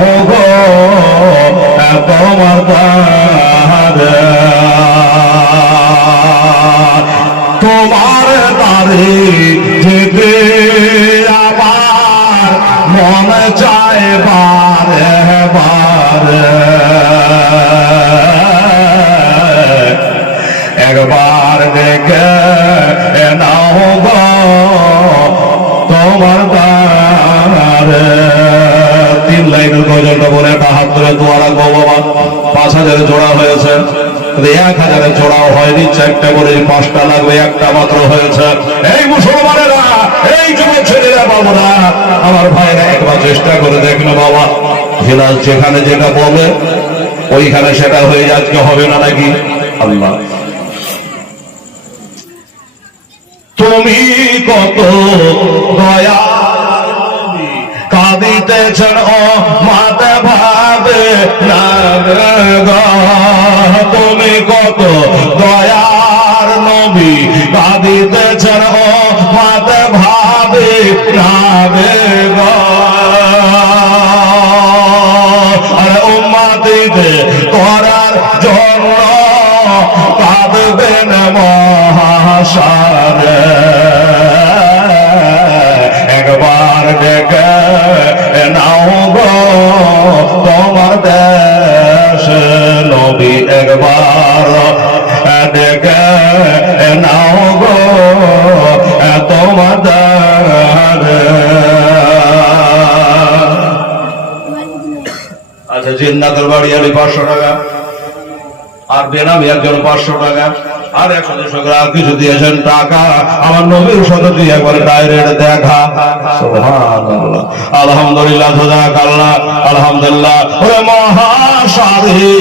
নাও গো তোমার দ্বারে, তোমার দ্বারে যেতে আমার মন চায় বারে বারে, একবার দেখে নাও গো তোমার দ্বারে। 3 লাইনের গজলটা বলে একটা হাত ধরে দোয়া রাখবো বাবা। 5000 জোড়া হয়েছে, 1000 জোড়াও হয়নি, 4টা করে 5টা লাগবে, একটা মাত্র হয়েছে। এই মুসলমানেরা, এই যুবক ছেলেরা, বাবুরা, আমার ভাইরা, একবার চেষ্টা করে দেখলো বাবা। ফিলাস যেখানে যেটা বলে ওইখানে সেটা হয়ে আজকে হবে না নাকি? আল্লাহ তুমি কত দয়া কাঁদিতেছেন ও মাতে ভাবে না গো, তুমি কত দয়ার নবী কাঁদিতেছেন ও মাতে ভাবে না গো, আর উম্মতিতে করার জন্য কাঁদবেন মহাসারে, একবার দেখে নাও গো তোমার দেশ নবী, একবার দেখে নাও গো তোমার দেশ। আচ্ছা, জিন্নাতের বাড়ি আলি 500 টাকা, আর বেনামি একজন 500 টাকা, আর 100 আর কিছু দিয়েছেন টাকা। আমার নবীর সাথে তুই একবার ডাইরেক্ট দেখা। সুবহানাল্লাহ, আলহামদুলিল্লাহ, জাযাকাল্লাহ, আলহামদুলিল্লাহ। ওরে মহাসারে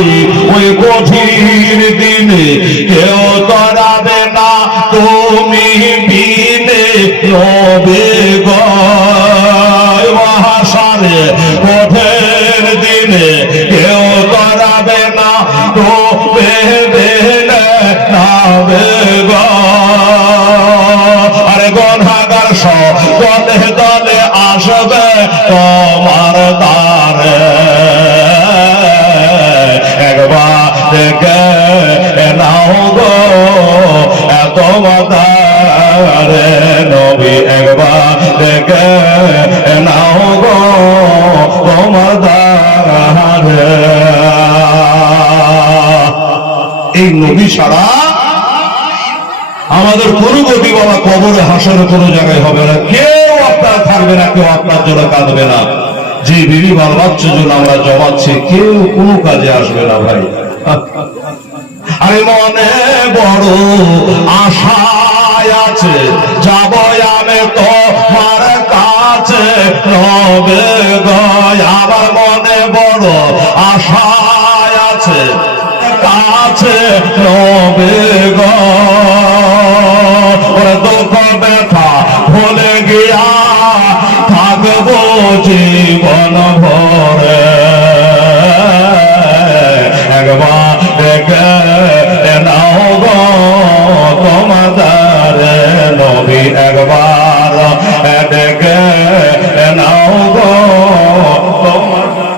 ওই কঠিন দিনে কেউ তরাবে না তুমি বিনে নবী গো, মহাসারে কঠিন দিনে কেউ তরাবে না তুমি বিনে নবী গো, আরে গুনাহগার সব দলে দলে আসবে তোমার দ্বারে, একবার দেখে নাও গো তোমার দ্বারে নবী, একবার দেখে নাও গো তোমার দ্বারে। এই নবী ছাড়া আমাদের কোনো গতি বাবা কবরে হাসরে কোনো জায়গায় হবে না, কেউ আপনার থাকবে না, কেউ আপনার জন্য কাঁদবে না। যে বিবি বাল বাচ্চার জন্য আমরা জমাচ্ছি কেউ কোনো কাজে আসবে না ভাই। আরে মনে বড় আশায় আছে যাব আমি তোমার কাছে নবে গো, আমার মনে বড় আশায় আছে কাছে নবে গো, ওরে দুঃখ ব্যথা ভুলে গিয়া থাকবো জীবন ভরে, একবার দেখে নাও গো তোমার দ্বারে নবী, একবার দেখে